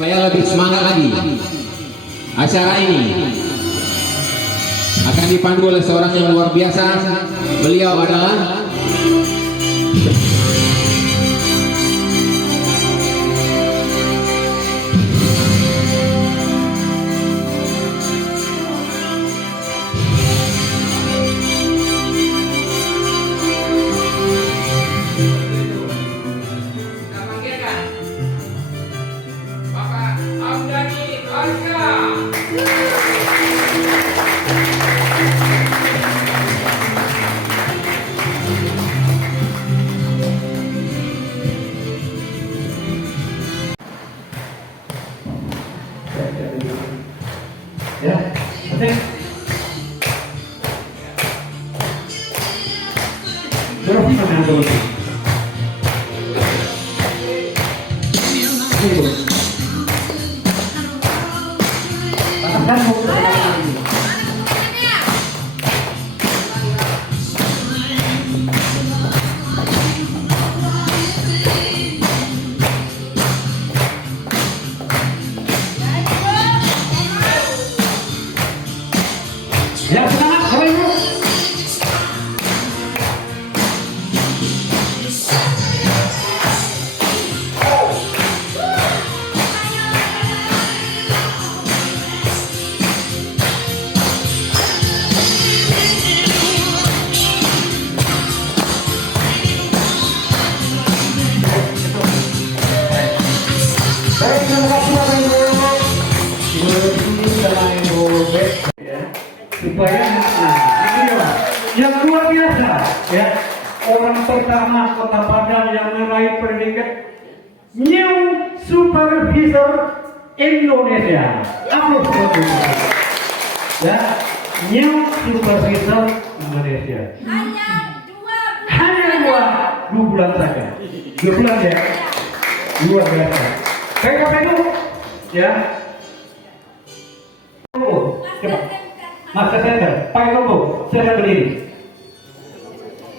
supaya lebih semangat lagi. Acara ini akan dipandu oleh seorang yang luar biasa. Beliau adalah ya, oke. Berapa mana dulu? Bahkan mau ya, semangat, Bapak Ibu. Baik, terima kasih Bapak Ibu. Ini adalah Ibu Bet, ya. Supaya ini dia, yang luar biasa, ya, orang pertama Kota Padang yang meraih predikat New Supervisor Indonesia. Aplaus buat Ibu. Ya, New Supervisor Indonesia. Hanya dua bulan saja. 2 bulan ya. Luar biasa. Baik Bapak Ibu, ya. Coba. Master Center, Pak Tunggu, silakan berdiri.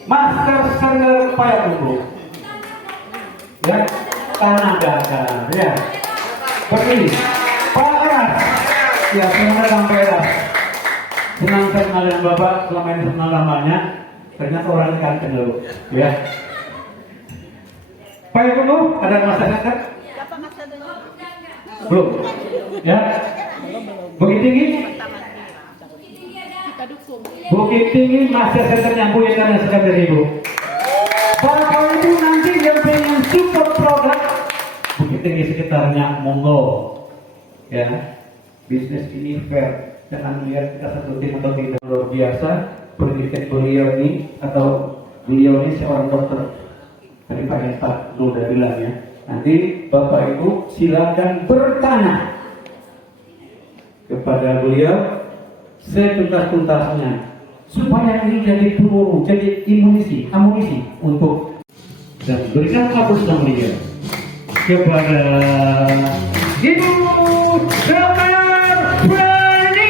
Master Center Pak Tunggu. Ya, tangan datar, ya. Berdiri. Pak Eras, ya, semuanya sampai Eras. Senang saya kenal dengan Bapak selama ini senang lamanya. Ternyata orang ganteng dulu, ya. Pak Tunggu, ada Master Center? Belum, ya. Bukit Tinggi? Bukit Tinggi Master Center yang punya karena sedang dari Ibu. Bapak Ibu nanti yang pengen support produk Bukit Tinggi sekitarnya, monggo. Ya, bisnis ini fair. Jangan melihat kita satu tim atau tidak. Luar biasa pendidikan beliau ini, atau beliau ini seorang dokter. Tadi Pak Pak udah bilang ya. Nanti Bapak Ibu silakan bertanya kepada beliau setuntas-tuntasnya supaya ini jadi peluru, jadi amunisi untuk, dan berikan aplaus yang mulia kepada Ibu Dr. Rani.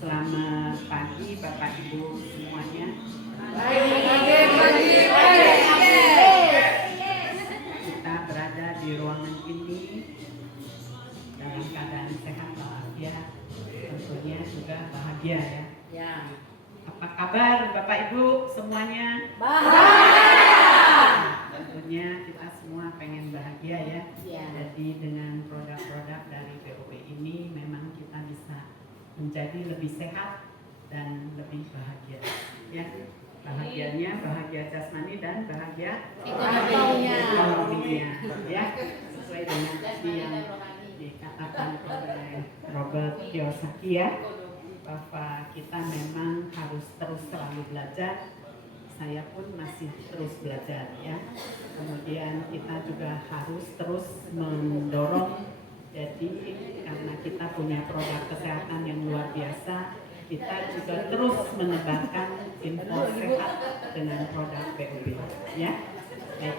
Selamat pagi Bapak Ibu semuanya. Kita berada di ruangan ini dalam keadaan sehat walafiat, tentunya juga bahagia ya. Apa kabar Bapak Ibu semuanya? Tentunya kita semua pengen bahagia ya. Jadi dengan produk-produk dari BOP ini memang kita bisa menjadi lebih sehat dan lebih bahagia ya. Bahagianya bahagia jasmani dan bahagia ekonominya ya, sesuai dengan yang dikatakan oleh Robert Kiyosaki ya, bahwa kita memang harus terus selalu belajar saya pun masih terus belajar ya. Kemudian kita juga harus terus mendorong, jadi karena kita punya produk kesehatan yang luar biasa, kita juga terus menebarkan info sehat dengan produk PUB ya. Baik.